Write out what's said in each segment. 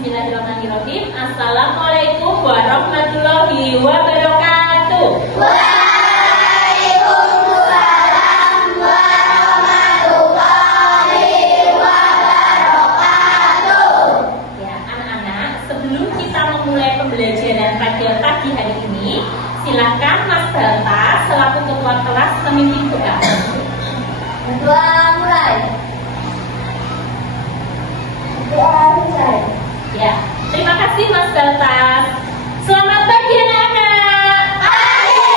Bismillahirrahmanirrahim. Assalamualaikum warahmatullahi wabarakatuh. Waalaikumsalam warahmatullahi wabarakatuh. Ya, anak-anak, sebelum kita memulai pembelajaran pada pagi hari ini, silakan Mas Balta selaku ketua kelas memimpin doa. Mulai. Ya, terima kasih Mas Balta. Selamat pagi anak-anak. Pagi,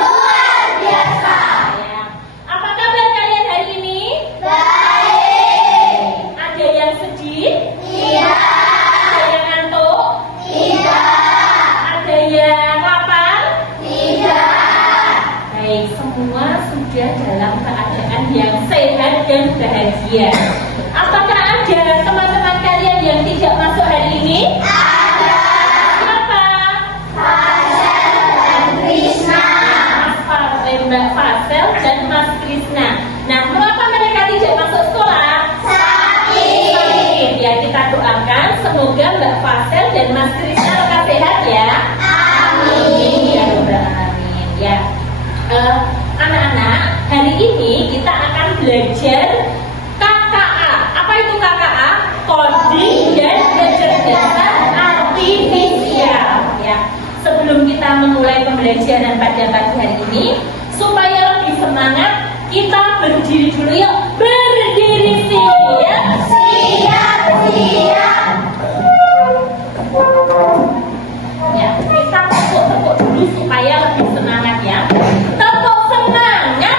luar biasa. Ya. Apa kabar kalian hari ini? Baik. Ada yang sedih? Tidak. Ada yang ngantuk? Tidak. Ada yang lapar? Tidak. Baik, semua sudah dalam keadaan yang sehat dan bahagia. Apakah ada teman-teman kalian yang tidak masuk hari ini? Ada. Siapa? Fasel dan Krishna. Mbak Fasel dan Mas Krishna. Nah, mengapa mereka tidak masuk sekolah? Sakit. Ya, kita doakan semoga Mbak Fasel dan Mas Krishna lekas sehat ya. Amin. Ya, amin. Ya, anak-anak, hari ini kita akan belajar KKA. Apa itu KKA? Coding dan kecerdasan artifisial. Ya, sebelum kita memulai pembelajaran pada pagi hari ini, supaya lebih semangat, kita berdiri dulu yuk. Berdiri siap. Siap. Ya, kita tepuk-tepuk dulu supaya lebih semangat ya. Tepuk semangat.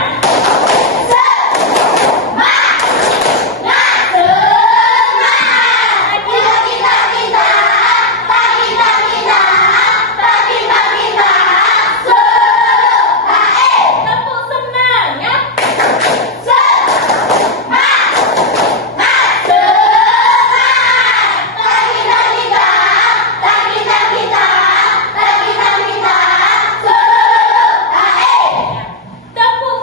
Tepuk semangat. Tepuk fokus. Tepuk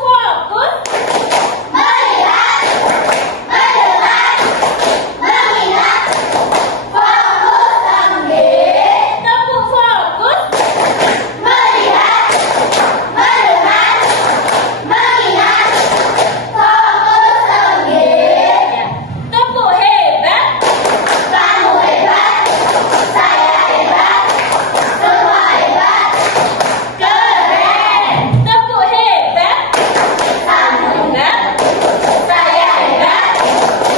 fokus. Ya. Tepuk hebat. Keren.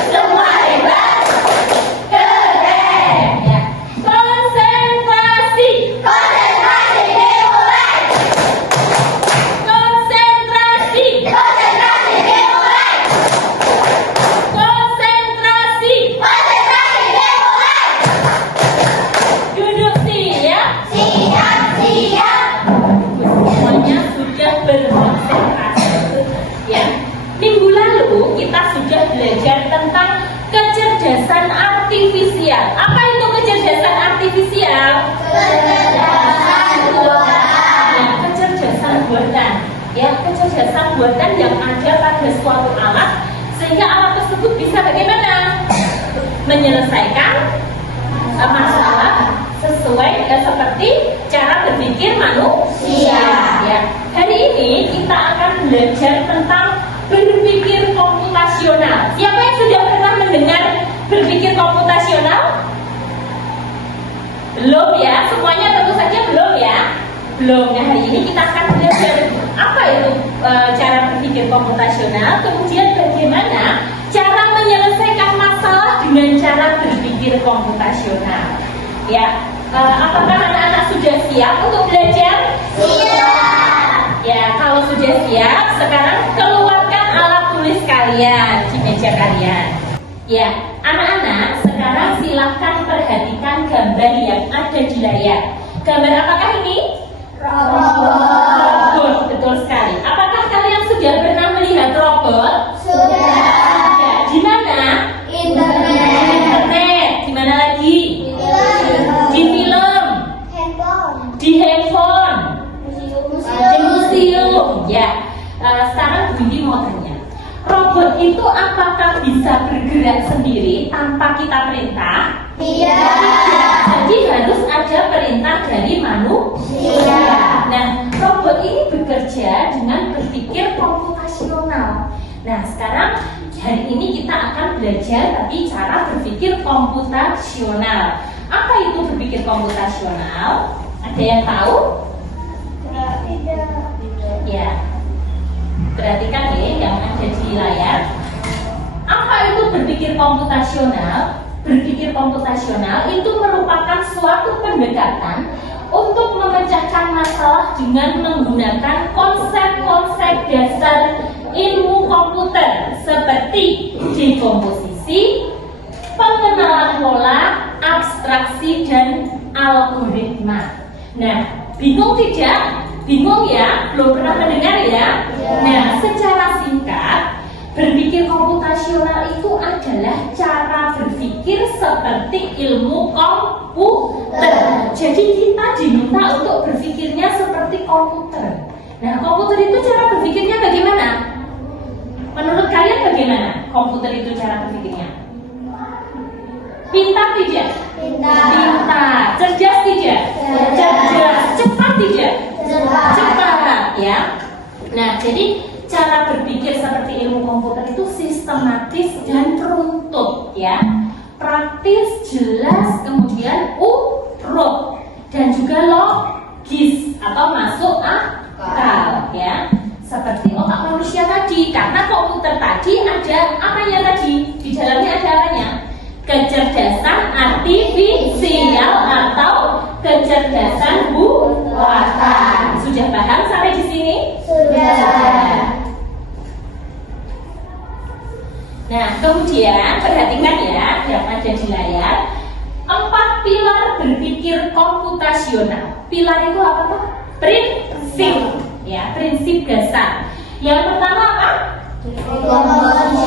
Tepuk hebat. Hebat. Ya. Konsentrasi. Konsentrasi. Konsentrasi. Duduk siap. Semuanya sudah berkonsentrasi. Ya. Minggu lalu kita sudah belajar tentang kecerdasan artifisial. Apa itu kecerdasan artifisial? Ya, kecerdasan buatan. Ya, kecerdasan buatan yang ada pada suatu alat sehingga alat tersebut bisa bagaimana? Menyelesaikan masalah sesuai seperti cara berpikir manusia. Ya. Hari ini kita akan belajar tentang berpikir komputasional. Siapa yang sudah pernah mendengar berpikir komputasional? Belum ya? Semuanya tentu saja belum ya? Belum. Nah, hari ini kita akan belajar apa itu cara berpikir komputasional, kemudian bagaimana cara menyelesaikan masalah dengan cara berpikir komputasional. Ya, apakah anak-anak sudah siap untuk belajar? Ya, kalau sudah siap, sekarang keluarkan alat tulis kalian di meja kalian. Ya, anak-anak, sekarang silakan perhatikan gambar yang ada di layar. Gambar apakah ini? Robot, betul sekali. Apakah kalian sudah pernah melihat robot? Ya, di mana? Internet. Di mana lagi? Di film. Di handphone. Di museum. Ya. Sekarang Budi mau tanya, robot itu apakah bisa bergerak sendiri tanpa tanpa kita perintah? Tidak. Jadi harus ada perintah dari manusia. Nah, robot ini bekerja dengan berpikir komputasional. Nah, sekarang hari ini kita akan belajar tadi cara berpikir komputasional. Apa itu berpikir komputasional? Ada yang tahu? Tidak. Ya. Perhatikan ya yang ada di layar. Apa itu berpikir komputasional? Berpikir komputasional itu merupakan suatu pendekatan untuk memecahkan masalah dengan menggunakan konsep-konsep dasar ilmu komputer seperti dekomposisi, pengenalan pola, abstraksi, dan algoritma. Nah, bingung tidak? Bingung ya? Belum pernah mendengar ya? Nah, secara singkat, berpikir komputasional itu adalah cara berpikir seperti ilmu komputer. Jadi kita diminta untuk berpikirnya seperti komputer. Nah, komputer itu cara berpikirnya bagaimana? Menurut kalian bagaimana komputer itu cara berpikirnya? Pintar tidak? Pintar. Cerdas tidak? Cerdas. Cepat tidak? Cepat ya. Nah, jadi cara berpikir seperti ilmu komputer itu sistematis dan teruntut ya. Praktis, jelas, kemudian urut dan juga logis atau masuk akal ya. Seperti otak manusia tadi, karena komputer tadi ada apanya tadi? Di dalamnya ada apanya? Kecerdasan artifisial atau kecerdasan buatan. Sudah paham sampai di sini? Sudah. Nah, kemudian perhatikan ya yang ada di layar. 4 pilar berpikir komputasional. Pilar itu apa tuh? Prinsip. Ya, prinsip dasar. Yang pertama apa?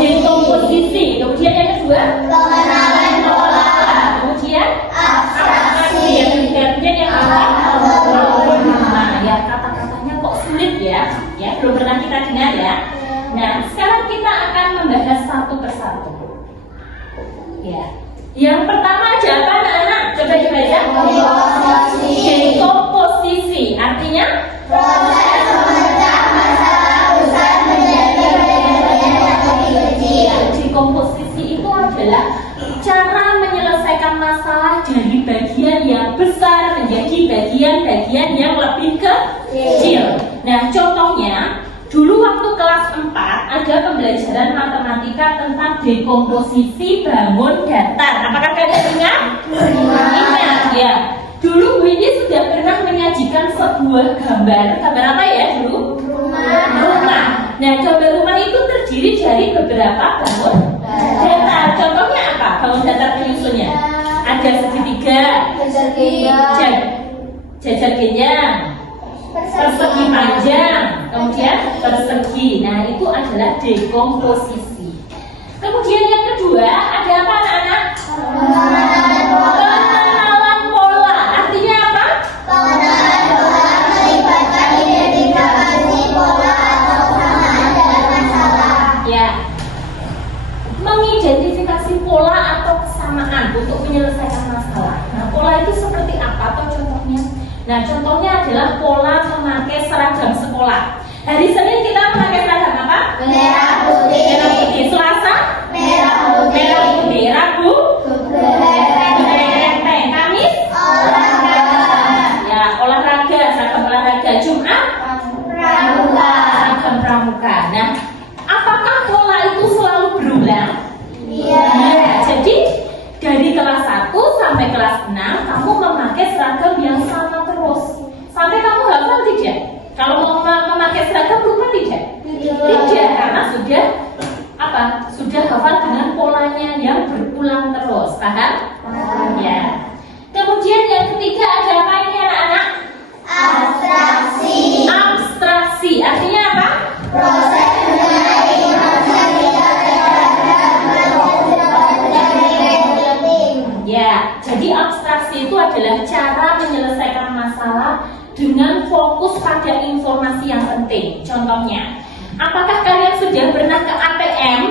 Dekomposisi. Kemudian yang kedua? Pengenalan pola. Kemudian? Abstraksi. Yang ketiga yang apa? Nah, ya kata-katanya kok sulit ya? Ya, belum pernah kita dengar ya. Nah, sekarang kita akan membahas satu persatu. Ya. Yang pertama aja apa anak-anak? Coba dibaca. Dekomposisi. Artinya? Proses memecah masalah besar menjadi bagian-bagian yang lebih kecil. Dekomposisi itu adalah cara menyelesaikan masalah dari bagian yang besar menjadi bagian-bagian yang lebih kecil. Nah, contohnya dulu waktu kelas 4 ada pembelajaran matematika tentang dekomposisi bangun datar. Apakah kalian ingat? Ingat ya. Dulu Bu ini sudah pernah menyajikan sebuah gambar. Gambar apa ya dulu? Rumah. Nah, gambar rumah itu terdiri dari beberapa bangun datar. Contohnya apa? Bangun datar penyusunnya. Ada segitiga, jajar genjang, persegi panjang, kemudian persegi. Nah, itu adalah dekomposisi. Kemudian yang kedua ada apa anak-anak? Pengenalan pola. Artinya apa? Pengenalan pola melibatkan identifikasi pola atau kesamaan dalam masalah. Ya, mengidentifikasi pola atau kesamaan untuk menyelesaikan masalah. Nah, pola itu seperti apa atau contohnya? Nah, contohnya adalah pola memakai seragam sekolah. Hari Senin kita memakai seragam apa? Merah putih. Merah putih. Selasa? Merah putih. Merah putih. Rabu? Benteng. Kamis? Olahraga. Ya, olahraga. Seragam olahraga. Jumat? Pramuka. Seragam pramuka. Nah, apakah pola itu selalu berulang? Iya. Ya, jadi dari kelas 1 sampai kelas 6 kamu memakai seragam yang sama terus. Sampai kamu hafal tidak? Kalau mau memakai seragam lupa tidak? Tidak, karena sudah apa? Sudah hafal dengan polanya yang berulang terus. Paham? Ya. Kemudian yang ketiga ada apa ini anak-anak? Abstraksi. Abstraksi. Artinya apa? Proses mengenai konsep tidak Ya, jadi abstraksi itu adalah cara menyelesaikan masalah dengan fokus pada informasi yang penting. Contohnya, apakah kalian sudah pernah ke ATM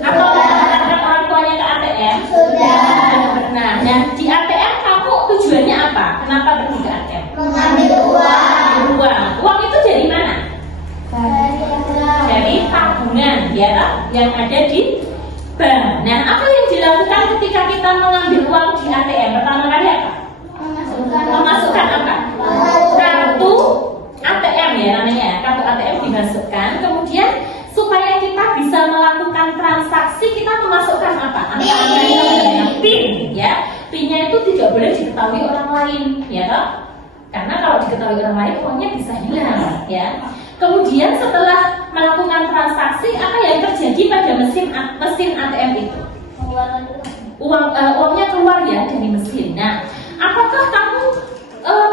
atau mengantarkan orang tuanya ke ATM? ATM? Sudah. Pernah. Nah, di ATM kamu tujuannya apa? Kenapa pergi ke ATM? Mengambil uang. Uang itu dari mana? Dari tabungan, ya kan? Yang ada di bank. Nah, apa yang dilakukan ketika kita mengambil uang di ATM? Pertama kali apa? Memasukkan apa? Kartu ATM ya namanya. Kartu ATM dimasukkan. Kemudian supaya kita bisa melakukan transaksi, kita memasukkan apa? PIN, ya. PIN-nya itu tidak boleh diketahui orang lain, ya toh? Karena kalau diketahui orang lain, uangnya bisa hilang, ya. Kemudian setelah melakukan transaksi, apa yang terjadi pada mesin ATM itu? Uangnya keluar ya dari mesin. Nah, apakah kamu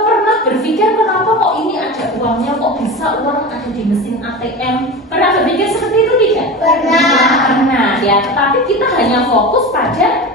pernah berpikir kenapa kok ini ada uangnya, kok bisa uang ada di mesin ATM? Pernah berpikir seperti itu tidak? Pernah ya, tetapi kita hanya fokus pada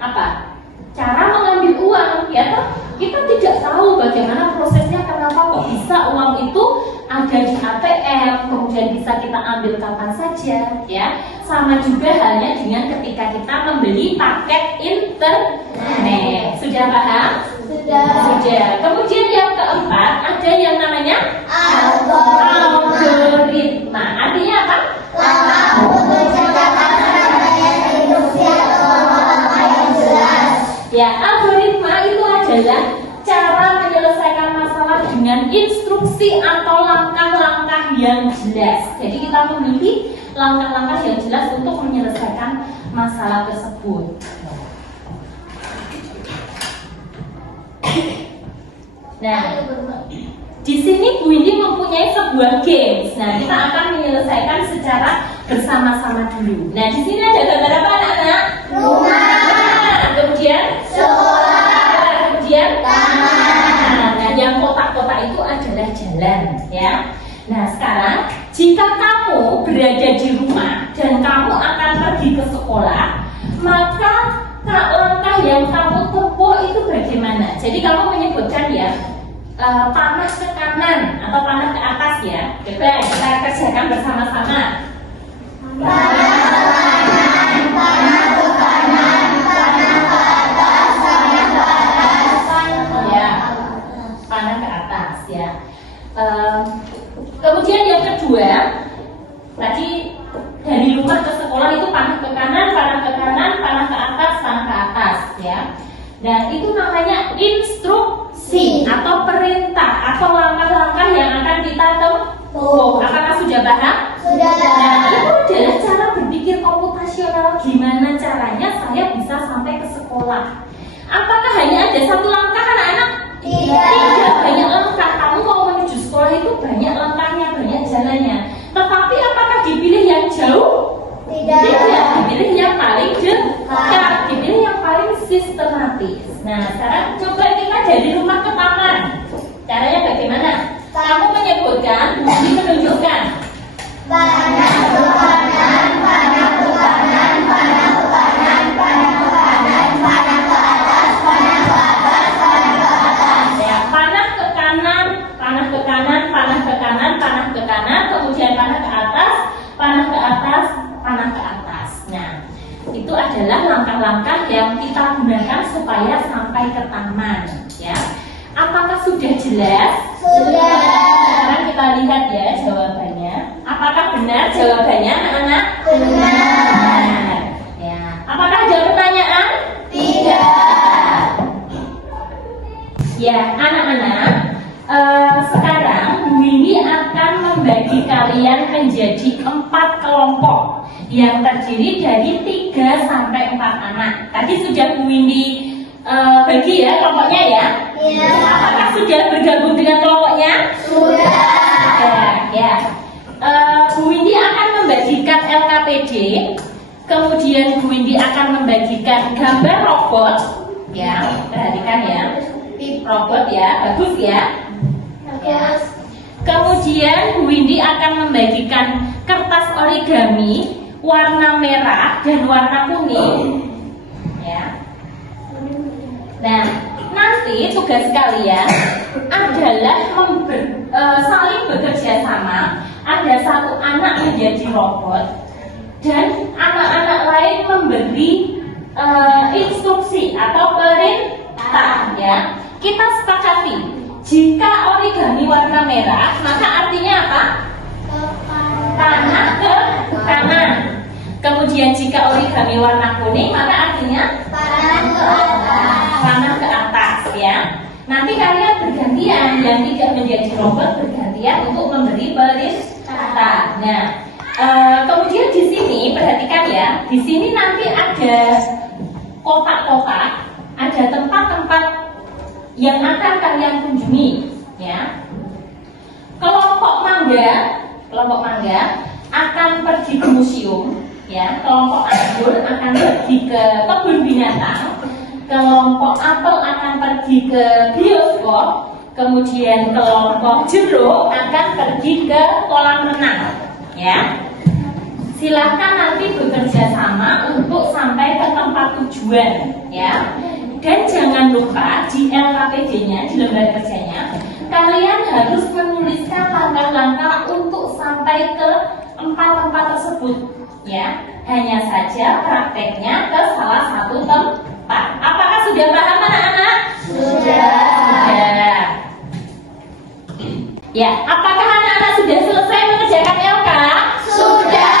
apa? Cara mengambil uang, ya toh? Kita tidak tahu bagaimana prosesnya, kenapa kok bisa uang itu ada di ATM, kemudian bisa kita ambil kapan saja, ya. Sama juga halnya dengan ketika kita membeli paket internet. Sudah paham? Sudah. Kemudian yang keempat ada yang namanya algoritma. Artinya apa? Ya, algoritma itu adalah cara menyelesaikan masalah dengan instruksi atau langkah-langkah yang jelas. Jadi kita memilih langkah-langkah yang jelas untuk menyelesaikan masalah tersebut. Nah, di sini Bu Windy mempunyai sebuah games. Nah, kita akan menyelesaikan secara bersama-sama dulu. Nah, di sini ada gambar apa anak-anak? Rumah. Kemudian sekolah. Kemudian taman. Nah, yang kotak-kotak itu adalah jalan, ya. Nah, sekarang jika kamu berada di rumah dan kamu akan pergi ke sekolah, maka langkah yang kamu tempuh itu bagaimana? Jadi kamu menyebutkan ya, panah ke kanan atau panah ke atas ya. Coba kita kerjakan bersama-sama. Panah ke kanan, panah ke kanan, panah ke atas, panah ke atas, ya, panah ke atas ya. Kemudian yang kedua, tadi dari rumah ke sekolah itu panah ke kanan, panah ke kanan, panah ke atas, panah ke atas ya. Dan itu namanya instruksi atau perintah atau langkah-langkah yang akan kita tempuh. Apakah sudah paham? Sudah. Nah, itu adalah cara berpikir komputasional. Gimana caranya saya bisa sampai ke sekolah? Apakah hanya ada satu langkah anak-anak? Tidak, banyak langkah. Kamu mau menuju sekolah itu banyak langkahnya, banyak jalannya. Tetapi apakah dipilih yang jauh? Tidak, dipilih yang paling dekat, dipilih yang paling sistematis. Nah, sekarang coba kita dari rumah ke taman. Caranya bagaimana? Kamu menyebutkan, menunjukkan. Panah ke kanan, panah ke kanan, panah ke kanan, panah ke kanan, panah ke atas, panah ke atas, panah ke atas. Ya, panah ke kanan, panah ke kanan, panah ke kanan, panah ke kanan, kemudian panah ke atas, panah ke atas, panah ke atas. Nah, itu adalah langkah-langkah yang kita gunakan supaya sampai ke taman, ya. Apakah sudah jelas? Sudah. Sekarang kita lihat ya jawabannya. Apakah benar jawabannya, anak-anak? Benar. Ya. Apakah ada pertanyaan? Tidak. Ya, anak-anak. Sekarang Bu Windy akan membagi kalian menjadi 4 kelompok yang terdiri dari 3 sampai 4 anak. Tadi sudah Bu Windy bagi ya kelompoknya ya. Iya. Apakah sudah bergabung dengan kelompoknya? Sudah. Ya. Bu Windy akan membagikan LKPD, kemudian Bu Windy akan membagikan gambar robot. Ya, perhatikan ya. Robot ya, bagus ya. Bagus. Kemudian Bu Windy akan membagikan kertas origami warna merah dan warna kuning. Ya. Nah, nanti tugas kalian adalah saling bekerja sama. Ada satu anak menjadi robot dan anak-anak lain memberi instruksi atau perintah ya. Kita sepakati jika origami warna merah maka artinya apa? Panah ke kanan. Kemudian jika origami warna kuning maka artinya Panah ke atas. panah ke atas ya. Nanti kalian bergantian, yang tidak menjadi robot bergantian untuk memberi perintah. Nah, kemudian di sini perhatikan ya, di sini nanti ada kotak-kotak, ada tempat-tempat yang akan kalian kunjungi ya. Kelompok mangga akan pergi ke museum ya. Kelompok anggur akan pergi ke kebun binatang. Kelompok apel akan pergi ke bioskop. Kemudian kelompok jeruk akan pergi ke kolam renang ya. Silahkan nanti bekerja sama untuk sampai ke tempat tujuan ya. Dan jangan lupa di LKPD-nya, di lembar kerjanya, kalian harus menuliskan langkah-langkah untuk sampai ke 4 tempat tersebut ya. Hanya saja prakteknya ke salah satu tempat. Apakah sudah paham anak-anak? Sudah. Ya, apakah anak-anak sudah selesai mengerjakan LK? Sudah.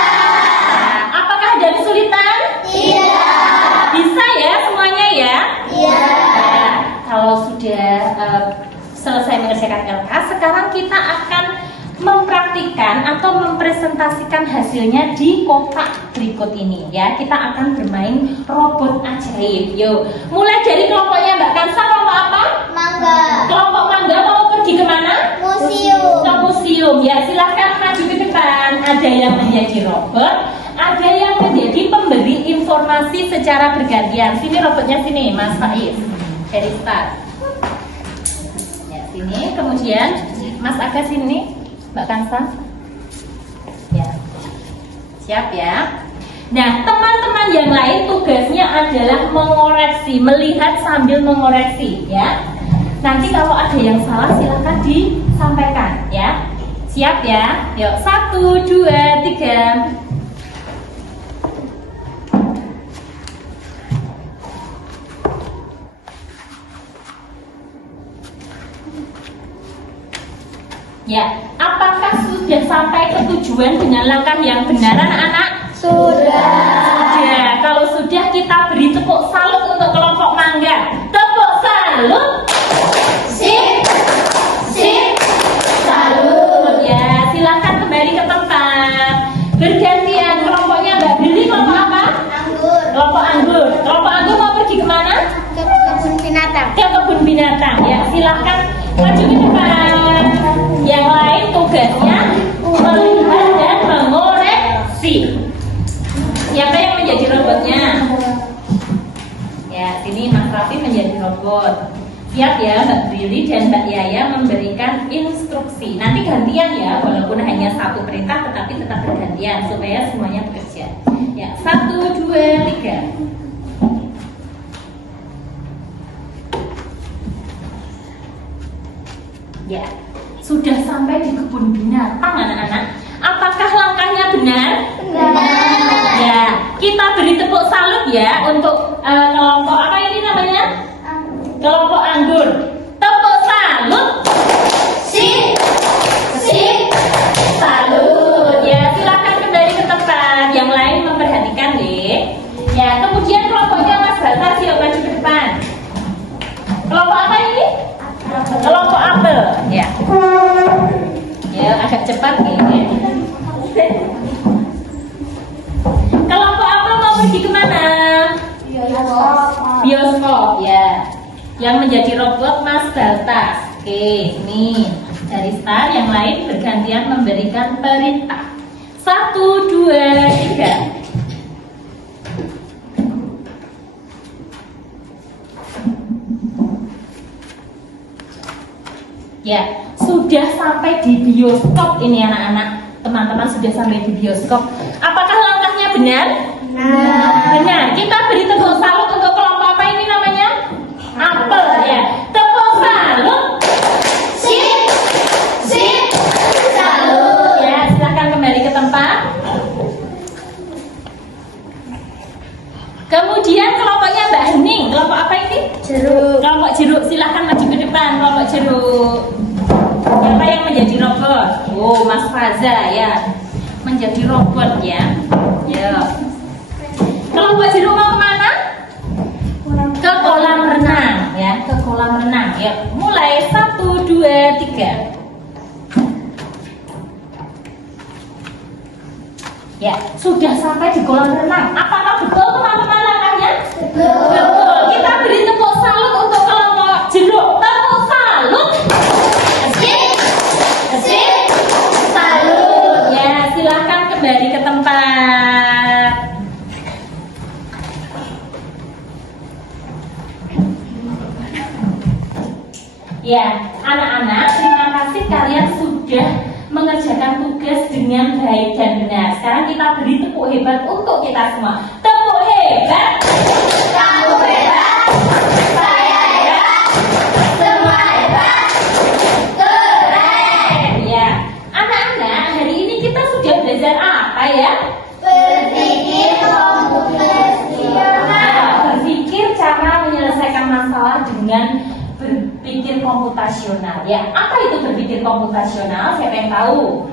Apakah ada kesulitan? Tidak. Bisa ya semuanya ya? Iya. Nah, kalau sudah selesai mengerjakan LK, sekarang kita akan mempraktikkan atau mempresentasikan hasilnya di kotak berikut ini ya. Kita akan bermain robot ajaib. Yuk, mulai dari kelompoknya Mbak Kansa. Kelompok apa? Mangga. Kelompok mangga mau pergi kemana? Museum. Ke museum ya. Silahkan maju ke depan. Ada yang menjadi robot, ada yang menjadi pemberi informasi secara bergantian. Sini robotnya, sini Mas Faiz dari start ya. Sini, kemudian Mas Aga sini, Mbak Kansa ya. Siap ya. Nah, teman-teman yang lain tugasnya adalah mengoreksi, melihat sambil mengoreksi ya. Nanti kalau ada yang salah silakan disampaikan ya. Siap ya. Yuk, 1, 2, 3. Ya, apakah sudah sampai ke tujuan dengan langkah yang benar anak-anak? Sudah. Sudah. Kalau sudah, kita beri tepuk salut untuk kelompok mangga. Tepuk salut. Sip. Sip. Salut ya. Silakan kembali ke tempat. Bergantian kelompoknya Mbak Billy, kelompok apa? Anggur. Kelompok anggur. Kelompok anggur mau pergi kemana? Ke kebun binatang. Ke kebun binatang ya. Silakan maju ke depan. Yang lain tugasnya melihat dan mengoreksi. Siapa yang menjadi robotnya? Ya, sini Mas Raffi menjadi robot. Siap ya Mbak Brili dan Mbak Yaya memberikan instruksi. Nanti gantian ya, walaupun hanya satu perintah tetapi tetap bergantian supaya semuanya bekerja. Ya, 1, 2, 3. Ya, sudah sampai di kebun binatang anak-anak. Apakah langkahnya benar? Benar. Ya, kita beri tepuk salut ya untuk kelompok apa ini namanya? Kelompok anggur. Tepuk salut. Sip. Sip. Salut. Ya, silakan kembali ke tempat. Yang lain memperhatikan deh. Ya, kemudian kelompoknya Mas Baltas, yuk maju ke depan. Kelompok apa ini? Kelompok apel. Ya. Ya, agak cepat nih. Ya. Kelompok apel mau pergi kemana? Bioskop ya. Yang menjadi robot Mas Baltas. Oke, nih dari start yang lain bergantian memberikan perintah. 1, 2, 3. Ya, sudah sampai di bioskop ini anak-anak. Teman-teman sudah sampai di bioskop. Apakah langkahnya benar? Benar. Kita beri tepuk salut untuk kelompok apa ini namanya? Apel ya. Tepuk salut. Sip. Sip. Salut. Ya, silakan kembali ke tempat. Kemudian Jeruk. Kelompok jeruk silahkan maju ke depan. Kelompok jeruk. Siapa yang menjadi robot? Oh, Mas Faza ya. Menjadi robot ya. Ya. Kelompok jeruk mau kemana? Ke kolam renang ya. Ke kolam renang. Ya. Mulai 1, 2, 3. Ya, sudah sampai di kolam renang. Apakah betul teman-teman langkahnya? Betul. Kita beri tepuk salut untuk kelompok jeruk. Tepuk salut. Asik. Salut. Ya, silakan kembali ke tempat. Ya, anak-anak, terima kasih kalian sudah mengerjakan tugas dengan baik dan benar. Sekarang kita beri tepuk hebat untuk kita semua. Tepuk hebat. Kamu hebat. Saya hebat. Semua hebat. Keren. Ya, anak-anak, hari ini kita sudah belajar apa ya? Berpikir komputasional. Berpikir cara menyelesaikan masalah dengan berpikir komputasional ya. Apa itu berpikir komputasional? Siapa yang tahu?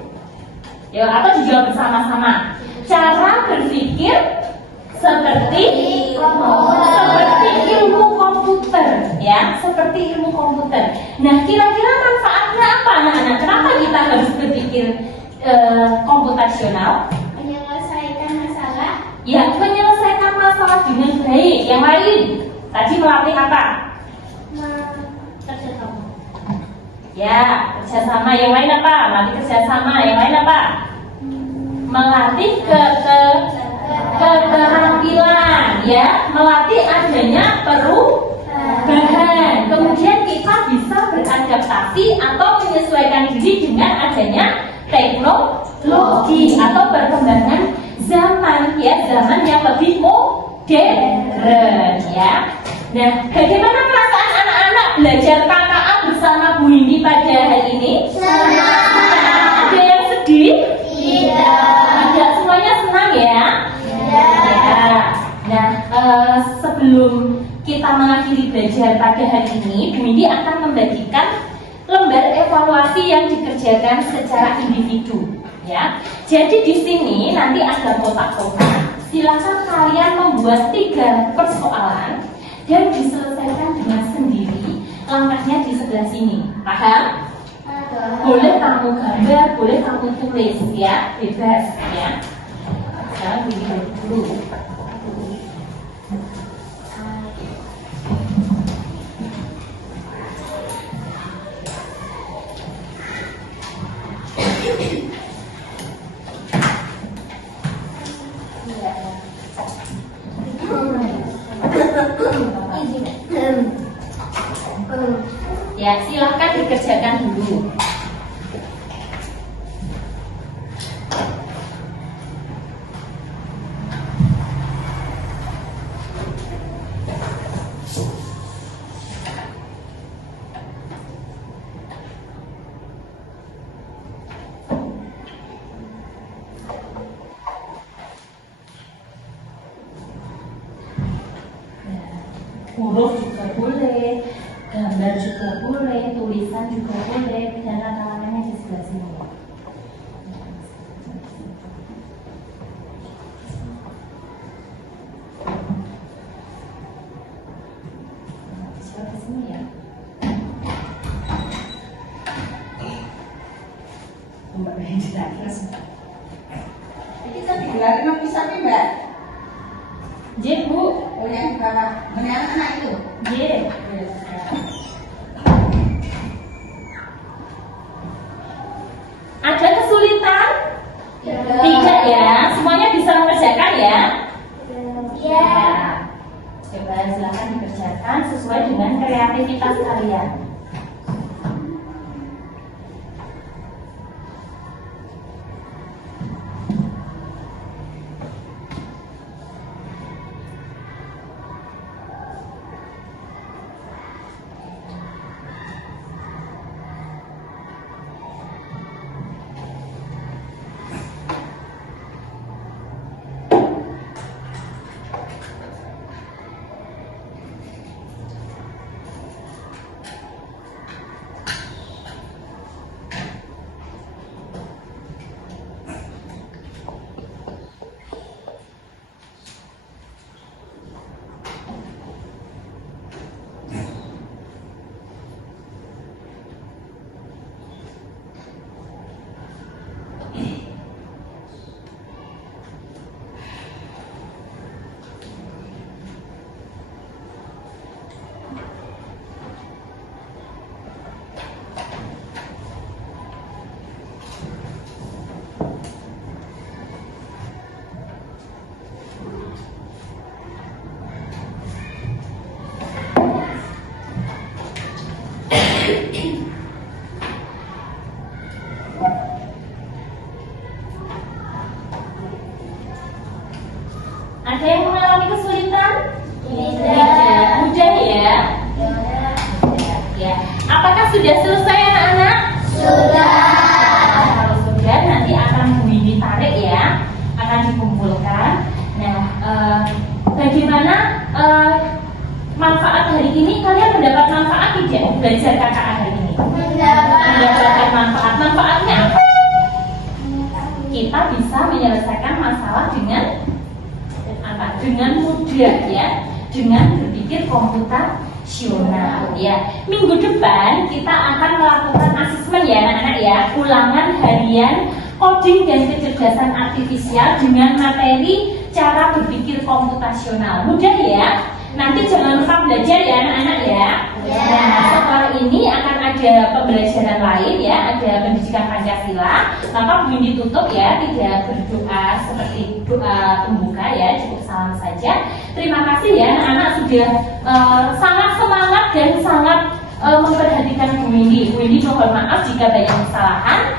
Ya, atau dijawab bersama-sama. Cara berpikir seperti ilmu komputer ya, seperti ilmu komputer. Nah, kira-kira manfaatnya apa anak-anak? Kenapa kita harus berpikir komputasional? Menyelesaikan masalah. Ya, menyelesaikan masalah dengan baik. Yang lain tadi melatih apa? Kerjasama. Ya, kerjasama. Yang lain apa? Melatih kerjasama. Yang lain apa? Melatih keterampilan. Ya, melatih adanya perubahan. Kemudian kita bisa beradaptasi atau menyesuaikan diri dengan adanya teknologi atau perkembangan zaman. Ya, zaman yang lebih modern. Ya. Nah, bagaimana perasaan anak-anak belajar KKA bersama Bu Indi pada hari ini? Senang. Ada yang sedih? Tidak. Tidak, semuanya senang ya? Tidak. Ya. Nah, sebelum kita mengakhiri belajar pada hari ini, Bu Indi akan membagikan lembar evaluasi yang dikerjakan secara individu. Ya, jadi di sini nanti ada kotak-kotak. Silakan kalian membuat 3 persoalan dan diselesaikan dengan sendiri. Langkahnya di sebelah sini. Paham? Boleh kamu gambar, boleh kamu tulis ya, bebas ya. Sekarang begini dulu. Ya, silahkan dikerjakan dulu. Huruf juga boleh, gambar juga boleh, tulisan juga boleh, dan tangannya di sebelah sini. Sebelah sini ya. Mbak Bedi terus. Kita digelar emang bisa nih Mbak? J, Bu. Yang bawah, anak itu. J. Ada kesulitan? Tidak ya, semuanya bisa mengerjakan ya? Ya. Coba silakan dikerjakan sesuai dengan kreativitas kalian. Ada yang mengalami kesulitan? Tidak. Mudah ya? Ya. Apakah sudah selesai anak-anak? Sudah. Kalau sudah nanti akan Bu Windy tarik ya, akan dikumpulkan. Nah, bagaimana manfaat hari ini? Kalian mendapat manfaat tidak belajar KKA hari ini? Mendapatkan manfaat. Manfaatnya apa? Kita bisa menyelesaikan masalah dengan apa? Dengan mudah ya, dengan berpikir komputasional ya. Minggu depan kita akan melakukan asesmen ya anak-anak ya, ulangan harian coding dan kecerdasan artifisial dengan materi cara berpikir komputasional. Mudah ya. Nanti jangan lupa belajar ya anak-anak ya. Nah, setelah ini akan ada pembelajaran lain ya, ada pendidikan Pancasila. Maka belum ditutup ya, tidak berdoa seperti doa pembuka ya, cukup salam saja. Terima kasih ya anak-anak sudah sangat semangat dan sangat memperhatikan Bu Windy. Bu Windy mohon maaf jika banyak kesalahan.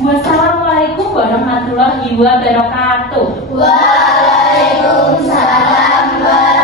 Wassalamualaikum warahmatullahi wabarakatuh. Waalaikumsalam warahmatullahi wabarakatuh.